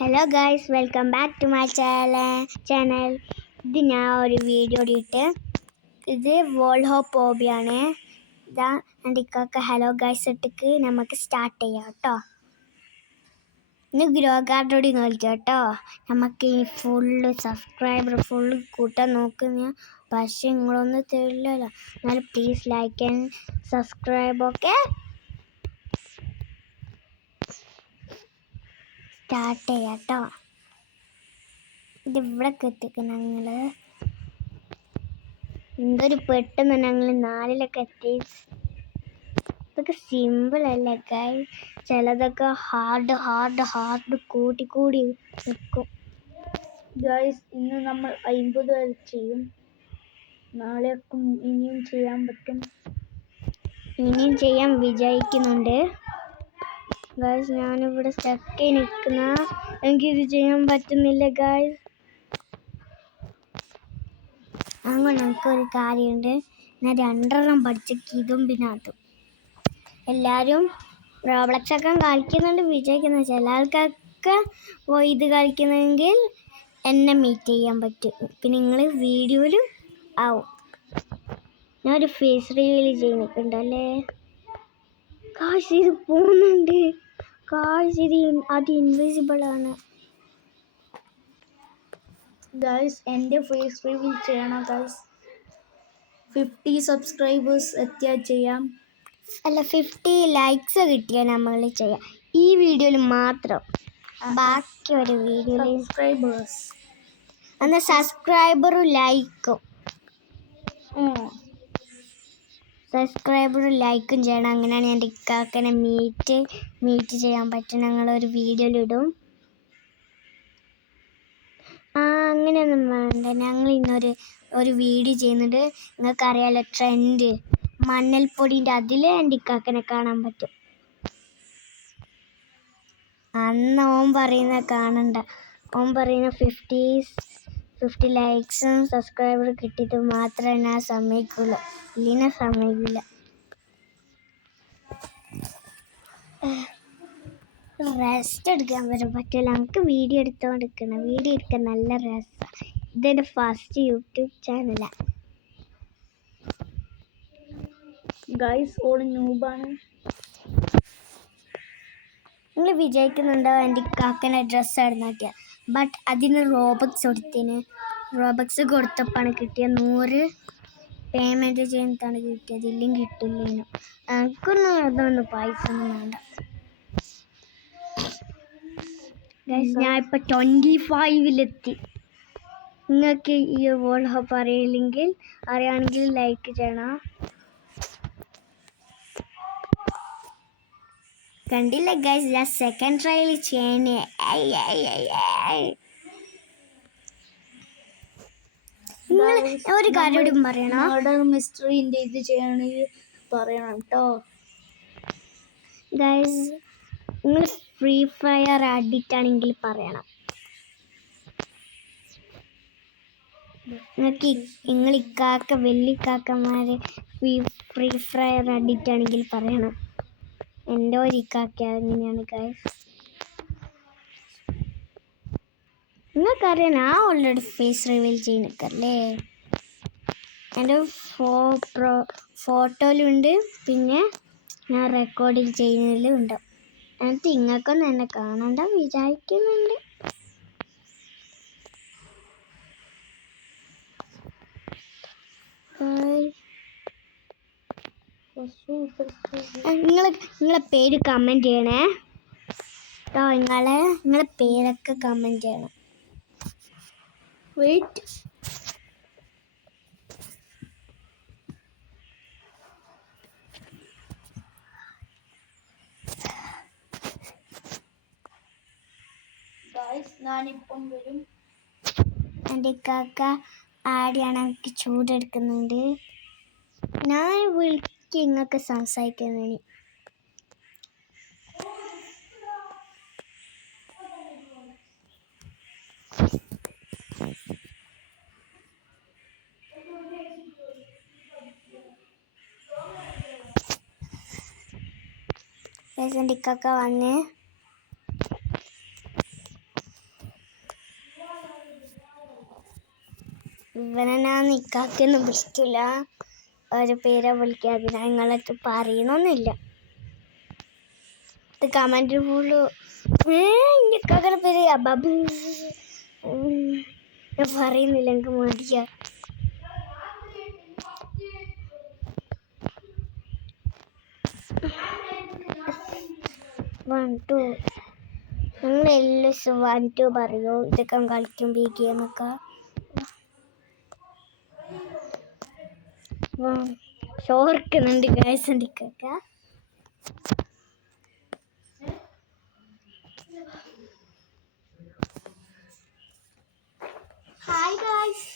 Hello guys, welcome back to my channel. ഇത് ഞാൻ ഒരു വീഡിയോ ഇട്ട് ഇത് വേൾഡ് ഹോപ്പ് ഹോബിയാണ്. ഇതാ എൻ്റെ ഇക്കൊക്കെ ഹലോ ഗൈസ് ഇട്ടിക്ക് നമുക്ക് സ്റ്റാർട്ട് ചെയ്യാം കേട്ടോ. ഇന്ന് ഗ്രോ ഗാർഡോടി നോക്കാം കേട്ടോ. നമുക്ക് ഈ ഫുള്ള് സബ്സ്ക്രൈബർ ഫുള്ള് കൂട്ടാൻ നോക്കുന്ന, പക്ഷെ നിങ്ങളൊന്നും തരില്ലല്ലോ. എന്നാലും പ്ലീസ് ലൈക്ക് ആൻഡ് സബ്സ്ക്രൈബ് ഒക്കെ. സ്റ്റാർട്ട് ചെയ്യാം കേട്ടോ. ഇതിവിടെ എത്തിക്കും ഞങ്ങൾ. എന്തൊരു പെട്ടെന്ന് ഞങ്ങൾ 4-ലൊക്കെ എത്തി. ഇതൊക്കെ സിമ്പിളല്ലേ ഗൈസ്. ചിലതൊക്കെ ഹാർഡ് കൂടി നിൽക്കും ഗൈസ്. ഇന്ന് നമ്മൾ 50 വരെ ചെയ്യും. നാളെയൊക്കെ ഇനിയും ചെയ്യാൻ പറ്റും. ഇനിയും ചെയ്യാൻ വിചാരിക്കുന്നുണ്ട് ഗൈസ്. ഞാനിവിടെ സ്റ്റക്ക് നിൽക്കുന്ന, എനിക്കിത് ചെയ്യാൻ പറ്റുന്നില്ല ഗൈസ്. അങ്ങനെ നമുക്കൊരു കാര്യമുണ്ട്, ഞാൻ 2 പഠിച്ചേക്ക് ഇതും പിന്നെ അതും. എല്ലാവരും റോബ്ലക്സൊക്കെ കളിക്കുന്നുണ്ട് വിജയിക്കുന്നത്. ചില ആൾക്കാർക്ക് പോയി ഇത് കളിക്കുന്നെങ്കിൽ എന്നെ മീറ്റ് ചെയ്യാൻ പറ്റും. പിന്നെ നിങ്ങൾ വീഡിയോയിലും ആവും. ഞാനൊരു ഫേസ് റിവീൽ ചെയ്യുന്നുണ്ടല്ലേ കാശ്. ഇത് പോകുന്നുണ്ട് കാശ്. അത് ഇൻവിസിബിളാണ് ഗൈസ്. എൻ്റെ ഫേസ് റിവീൽ ചെയ്യണം ഗൈസ്. 50 സബ്സ്ക്രൈബേഴ്സ് എത്തിയാൽ ചെയ്യാം. അല്ല, 50 ലൈക്സ് കിട്ടിയാൽ നമ്മൾ ചെയ്യാം. ഈ വീഡിയോയിൽ മാത്രം. ബാക്കി ഒരു വീഡിയോയിൽ സബ്സ്ക്രൈബേഴ്സ് എന്നാൽ സബ്സ്ക്രൈബറും ലൈക്കും ചെയ്യണം. അങ്ങനെയാണ് എൻ്റെ ഇക്കാക്കനെ മീറ്റ് ചെയ്യാൻ പറ്റും. ഞങ്ങളൊരു വീഡിയോയിലിടും. അങ്ങനെയൊന്നും വേണ്ട. ഞങ്ങൾ ഇന്നൊരു വീഡിയോ ചെയ്യുന്നുണ്ട്. നിങ്ങൾക്കറിയാലോ ട്രെൻഡ് മഞ്ഞൾപ്പൊടിൻ്റെ. അതിൽ എൻ്റെ ഇക്കാക്കനെ കാണാൻ പറ്റും. അന്ന് ഓൻ പറയുന്ന കാണണ്ട. ഓൻ പറയുന്ന 50 ലൈക്സും സബ്സ്ക്രൈബർ കിട്ടിയിട്ട് മാത്രമേ ഞാൻ സമ്മതിക്കുള്ളൂ. ഇല്ലെങ്കിൽ സമ്മതിക്കില്ല. റെസ്റ്റ് എടുക്കാൻ വരെ പറ്റില്ല. നമുക്ക് വീഡിയോ എടുത്തുകൊണ്ടിരിക്കണം. വീഡിയോ എടുക്കാൻ നല്ല രസമാണ്. ഇതെൻ്റെ ഫസ്റ്റ് യൂട്യൂബ് ചാനലാണ് ഗൈസ്. ഓൾ ന്യൂബാണ്. നിങ്ങൾ വിചാരിക്കുന്നുണ്ടോ എൻ്റെ കാക്കനെ ഡ്രസ്സ് ഇടുന്നൊക്കെ. ബട്ട് അതിന് റോബക്സ് കൊടുത്തപ്പോഴാണ് കിട്ടിയത്. 100 പേയ്മെൻറ്റ് ചെയ്യുന്നതാണ് കിട്ടിയത്. ഇല്ലെങ്കിൽ കിട്ടില്ലേനു. എനിക്കൊന്നും അതൊന്നും പൈസ ഒന്നും വേണ്ട ഗൈസ്. ഞാൻ ഇപ്പോൾ 25-ലെത്തി. നിങ്ങൾക്ക് ഈ വേൾഡ് ഹോപ്പ് അറിയാണെങ്കിൽ ലൈക്ക് ചെയ്യണം. കണ്ടില്ല ഗൈസ്, ഞാൻ സെക്കൻഡ് ട്രയൽ ചെയ്യണേ. ഒരു കാര്യം പറയണം. മർഡർ മിസ്റ്ററിൻ്റെ ഇത് ചെയ്യണമെങ്കിൽ പറയണം കേട്ടോ ഗൈസ്. നിങ്ങൾ ഫ്രീ ഫയർ അഡിക്റ്റ് ആണെങ്കിൽ പറയണം. നിങ്ങൾ വലിയക്കാക്കന്മാർ ഫ്രീ ഫയർ അഡിക്റ്റ് ആണെങ്കിൽ പറയണം. എൻ്റെ ഒരു ഇക്കാക്ക അങ്ങനെയാണ് ഗൈസ്. നിങ്ങൾക്കറിയാം ഞാൻ ഓൾറെഡി ഫേസ് റിവീൽ ചെയ്യുന്നല്ലേ. എൻ്റെ ഫോട്ടോയിലുണ്ട്, പിന്നെ ഞാൻ റെക്കോർഡിങ് ചെയ്യുന്നതിലും ഉണ്ട്. എന്നിട്ട് നിങ്ങൾക്കൊന്നും എന്നെ കാണണ്ട വിചാരിക്കുന്നുണ്ട്. നിങ്ങളെ പേര് കമൻറ്റ് ചെയ്യണേ കേട്ടോ. നിങ്ങളെ പേരൊക്കെ കമൻറ്റ് ചെയ്യണം. വെയിറ്റ്. ഗൈസ്, ഞാനിപ്പം വരും. എൻ്റെ കാക്ക ആടെയാണ്. എനിക്ക് ചൂടെടുക്കുന്നുണ്ട്. ഞാൻ വിളിക്ക് ഇങ്ങൊക്കെ സംസാരിക്കുന്നതിന്. എൻ്റെ ഇക്കാക്ക വന്ന് ഇവനെ ഞാൻ നിക്കാക്കൊന്നും ഇഷ്ടമില്ല. ഒരു പേരെ വിളിക്കുക, അതിനാ നിങ്ങളടുത്ത് പറയണമെന്നില്ല. ഇത് കമൻറ്റ് ഫുള്ള് ഇക്കാക്കയുടെ പേര് അബാബു. ഞാൻ പറയുന്നില്ല, എനിക്ക് മടിയാ. നിങ്ങൾ എല്ലാം 1 2 പറയൂ. ഇതൊക്കെ കളിക്കും BGM ഒക്കെ. ഷോർക്കുന്നുണ്ട് ഗൈസ് എന്തൊക്കെ. Hi guys.